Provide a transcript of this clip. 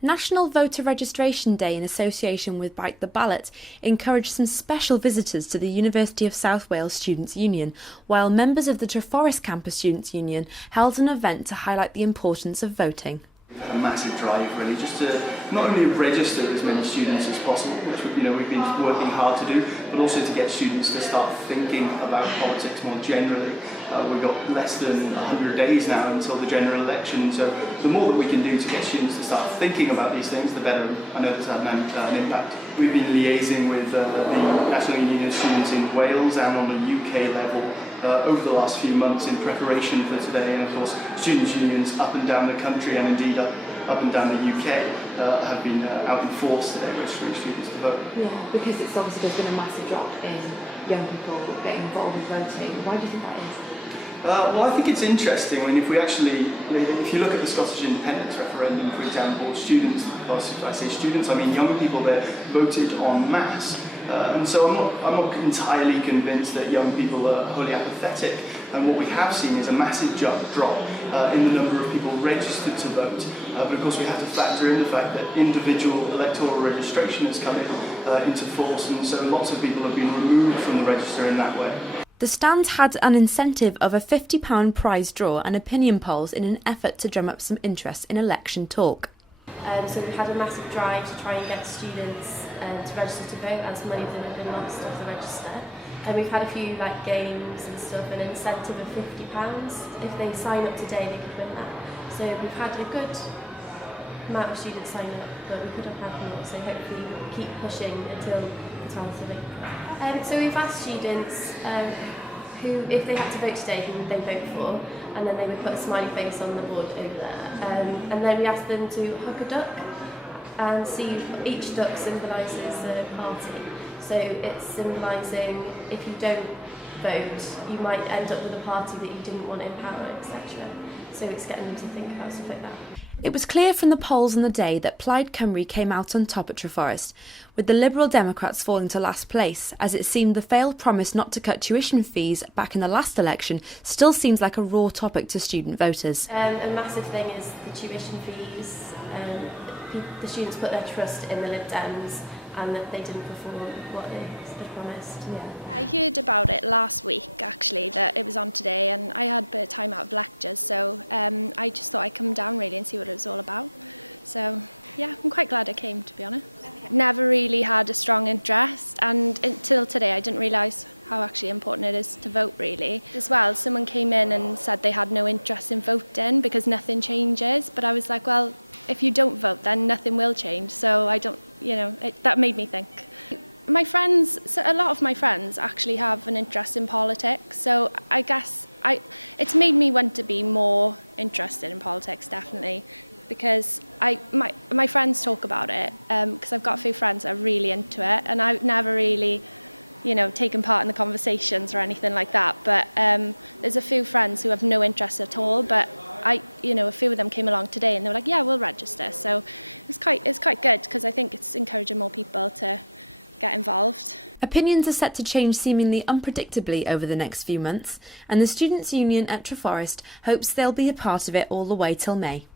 National Voter Registration Day in association with Bite the Ballot encouraged some special visitors to the University of South Wales Students' Union, while members of the Trefforest Campus Students' Union held an event to highlight the importance of voting. A massive drive really, just to not only register as many students as possible, which we've been working hard to do, but also to get students to start thinking about politics more generally. We've got less than 100 days now until the general election, so the more that we can do to get students to start thinking about these things, the better. I know that's had an impact. We've been liaising with the National Union of Students in Wales and on the UK level over the last few months in preparation for today, and of course students' unions up and down the country and indeed up and down the UK have been out in force today registering students to vote. Yeah, because it's obviously there's been a massive drop in young people getting involved in voting. Why do you think that is? Well, I think it's interesting. I mean, if you look at the Scottish independence referendum, for example, students, I say students, I mean young people there, voted en masse. And so I'm not entirely convinced that young people are wholly apathetic. And what we have seen is a massive drop in the number of people registered to vote. But of course we have to factor in the fact that individual electoral registration has come into force, and so lots of people have been removed from the register in that way. The stand had an incentive of a £50 prize draw and opinion polls in an effort to drum up some interest in election talk. So we had a massive drive to try and get students to register to vote, as many of them have been lost off the register. And we've had a few games and stuff, and an incentive of £50. If they sign up today, they could win that. So we've had a good amount of students sign up, but we could have had more. So hopefully we'll keep pushing until the 12th of April. So we've asked students who, if they had to vote today, who would they vote for, and then they would put a smiley face on the board over there. And then we asked them to hook a duck and see each duck symbolises a party. So it's symbolising if you don't vote, you might end up with a party that you didn't want in power, etc. So it's getting them to think about stuff like that. It was clear from the polls on the day that Plaid Cymru came out on top at Trefforest, with the Liberal Democrats falling to last place, as it seemed the failed promise not to cut tuition fees back in the last election still seems like a raw topic to student voters. A massive thing is the tuition fees. The students put their trust in the Lib Dems, and that they didn't perform what they promised. Yeah. I heard about it last week, actually, that it was on today, and I had a bit of time out of lectures, so I just thought I'd come down really and see what it was all about. So yeah, I'm quite glad I came, to be honest. Okay. Never really had a strong interest, and until today I didn't realise how actually important it is to vote, really. As well, someone came in and said they had no interest in voting because nothing changes, but I was like, well, if you don't vote, then nothing will change, so I don't, that made me think. My friends, so a lot of my friends actually have an interest in politics, so I guess it's made me want to be more interested in politics, definitely, because my friends talk about it, because I've got a few friends that are really into it, and I've never really taken part in the conversations or anything like that, but there's a few friends who have no interest at all, but a few of them came along today and they were like, yeah, we'll register. So it's quite good, because I think it's encouraging more people to get involved. Opinions are set to change seemingly unpredictably over the next few months, and the Students' Union at Trefforest hopes they'll be a part of it all the way till May.